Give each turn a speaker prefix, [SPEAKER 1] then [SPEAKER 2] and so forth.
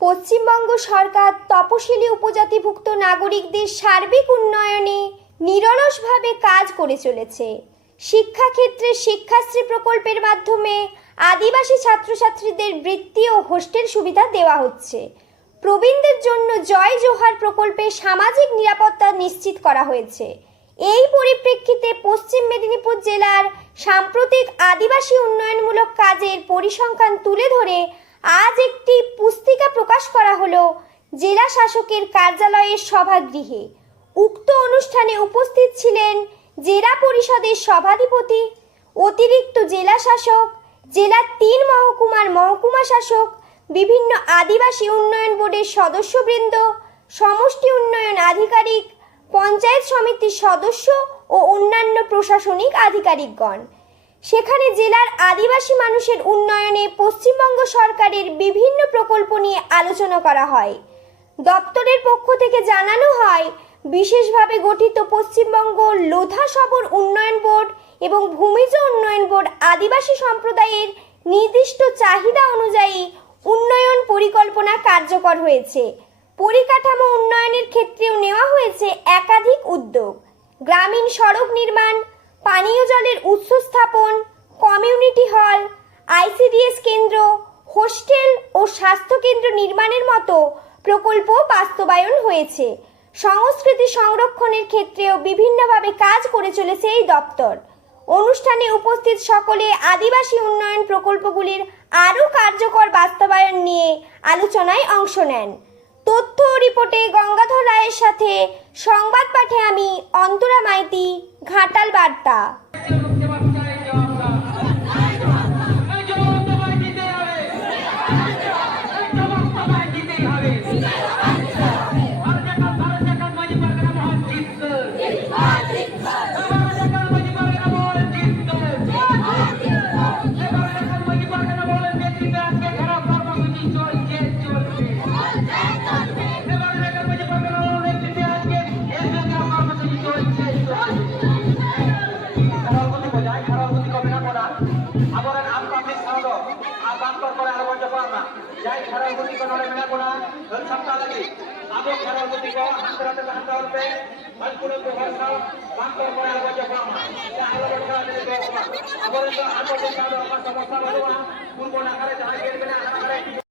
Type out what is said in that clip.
[SPEAKER 1] পশ্চিমবঙ্গ সরকার তপশিলি উপজাতিভুক্ত নাগরিকদের সার্বিক উন্নয়নে নিরলসভাবে কাজ করে চলেছে। শিক্ষাক্ষেত্রে শিক্ষাশ্রী প্রকল্পের মাধ্যমে আদিবাসী ছাত্রছাত্রীদের বৃত্তি ও হোস্টেল সুবিধা দেওয়া হচ্ছে। প্রবীণদের জন্য জয় জোহার প্রকল্পে সামাজিক নিরাপত্তা নিশ্চিত করা হয়েছে। এই পরিপ্রেক্ষিতে পশ্চিম মেদিনীপুর জেলার সাম্প্রতিক আদিবাসী উন্নয়নমূলক কাজের পরিসংখ্যান তুলে ধরে আজ একটি পুস্তিকা প্রকাশ করা হলো জেলা শাসকের কার্যালয়ের সভাগৃহে। উক্ত অনুষ্ঠানে উপস্থিত ছিলেন জেলা পরিষদের সভাধিপতি, অতিরিক্ত জেলা শাসক জেলার তিন মহকুমার মহকুমা শাসক, বিভিন্ন আদিবাসী উন্নয়ন বোর্ডের সদস্যবৃন্দ, সমষ্টি উন্নয়ন আধিকারিক, পঞ্চায়েত সমিতির সদস্য ও অন্যান্য প্রশাসনিক আধিকারিকগণ। সেখানে জেলার আদিবাসী মানুষের উন্নয়নে পশ্চিমবঙ্গ সরকারের বিভিন্ন প্রকল্প নিয়ে আলোচনা করা হয়। দপ্তরের পক্ষ থেকে জানানো হয়, বিশেষভাবে গঠিত পশ্চিমবঙ্গ লোধা সবর উন্নয়ন বোর্ড এবং ভূমিজ উন্নয়ন বোর্ড আদিবাসী সম্প্রদায়ের নির্দিষ্ট চাহিদা অনুযায়ী উন্নয়ন পরিকল্পনা কার্যকর হয়েছে। পরিকাঠামো উন্নয়নের ক্ষেত্রেও নেওয়া হয়েছে একাধিক উদ্যোগ। গ্রামীণ সড়ক নির্মাণ পানীয় জলের উৎস স্থাপন, কমিউনিটি হল, আইসিডিএস কেন্দ্র, হোস্টেল ও স্বাস্থ্যকেন্দ্র নির্মাণের মতো প্রকল্প বাস্তবায়ন হয়েছে। সংস্কৃতি সংরক্ষণের ক্ষেত্রেও বিভিন্নভাবে কাজ করে চলেছে এই দপ্তর। অনুষ্ঠানে উপস্থিত সকলে আদিবাসী উন্নয়ন প্রকল্পগুলির আরও কার্যকর বাস্তবায়ন নিয়ে আলোচনায় অংশ নেন। তথ্য রিপোর্টে গঙ্গাধর রায়ের সাথে সংবাদ পাঠে আমি অন্তরা মাইতি। ঘাটাল বার্তা।
[SPEAKER 2] Aboran Jai kharal buti ko nore mena kona, dan sabta lagi. Abo kharal buti ko hantara te hantara orpe, malpura ko bharsa, bang kor kor arwah japa apa? Ya alo barka ne ko apa? Aboran ko arwah japa apa sama sama doa,